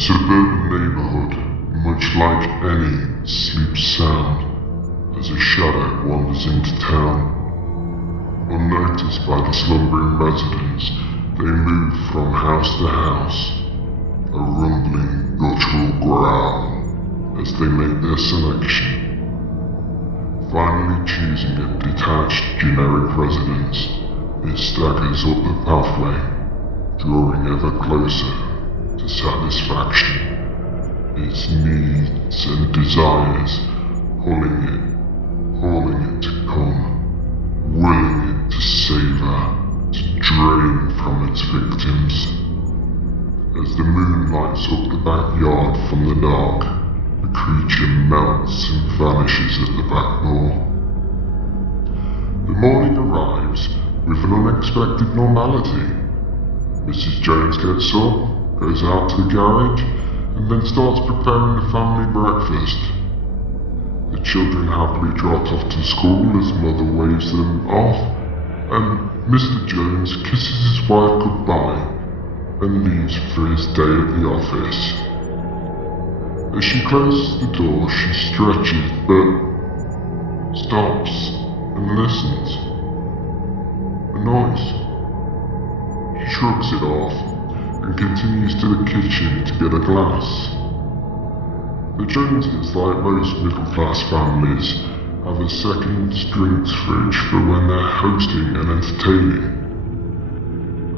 suburban neighborhood, much like any, sleeps sound as a shadow wanders into town. Unnoticed by the slumbering residents, they move from house to house, a rumbling, guttural growl as they make their selection. Finally choosing a detached, generic residence, it staggers up the pathway, drawing ever closer to satisfaction. Its needs and desires hauling it to come, willing it to savor, to drain from its victims. As the moon lights up the backyard from the dark, the creature melts and vanishes at the back door. The morning arrives with an unexpected normality. Mrs. Jones gets up, goes out to the garage, and then starts preparing the family breakfast. The children happily trot off to school as mother waves them off, and Mr. Jones kisses his wife goodbye and leaves for his day at the office. As she closes the door, she stretches but stops and listens. A noise. She shrugs it off and continues to the kitchen to get a glass. The Joneses, like most middle-class families, have a second drinks fridge for when they're hosting and entertaining.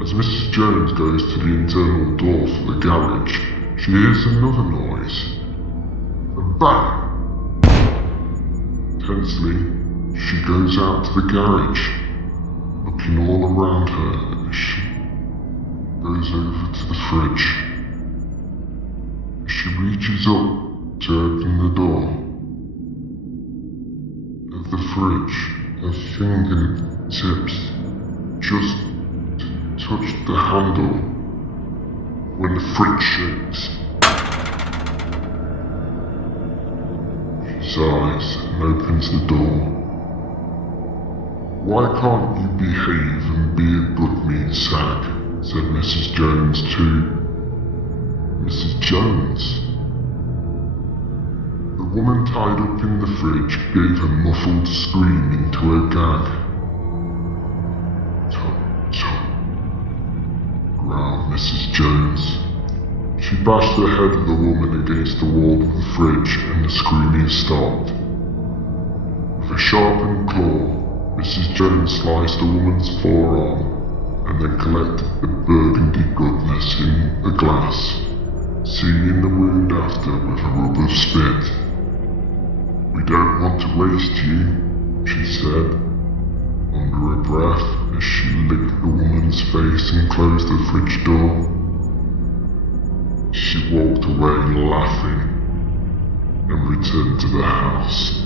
As Mrs. Jones goes to the internal door for the garage, she hears another noise. A bang! Tensely, she goes out to the garage, looking all around her as she goes over to the fridge. As she reaches up to open the door of the fridge, her fingertips just touch the handle when the fridge shakes. She sighs and opens the door. "Why can't you behave and be a good meat sack?" said Mrs. Jones to Mrs. Jones. The woman tied up in the fridge gave a muffled scream into her gag. "Tut, tut," growled Mrs. Jones. She bashed the head of the woman against the wall of the fridge and the screaming stopped. With a sharpened claw, Mrs. Jones sliced the woman's forearm and then collected the burgundy goodness in a glass, sealing the wound after with a rub of spit. "We don't want to waste you," she said, under her breath as she licked the woman's face and closed the fridge door. She walked away laughing and returned to the house.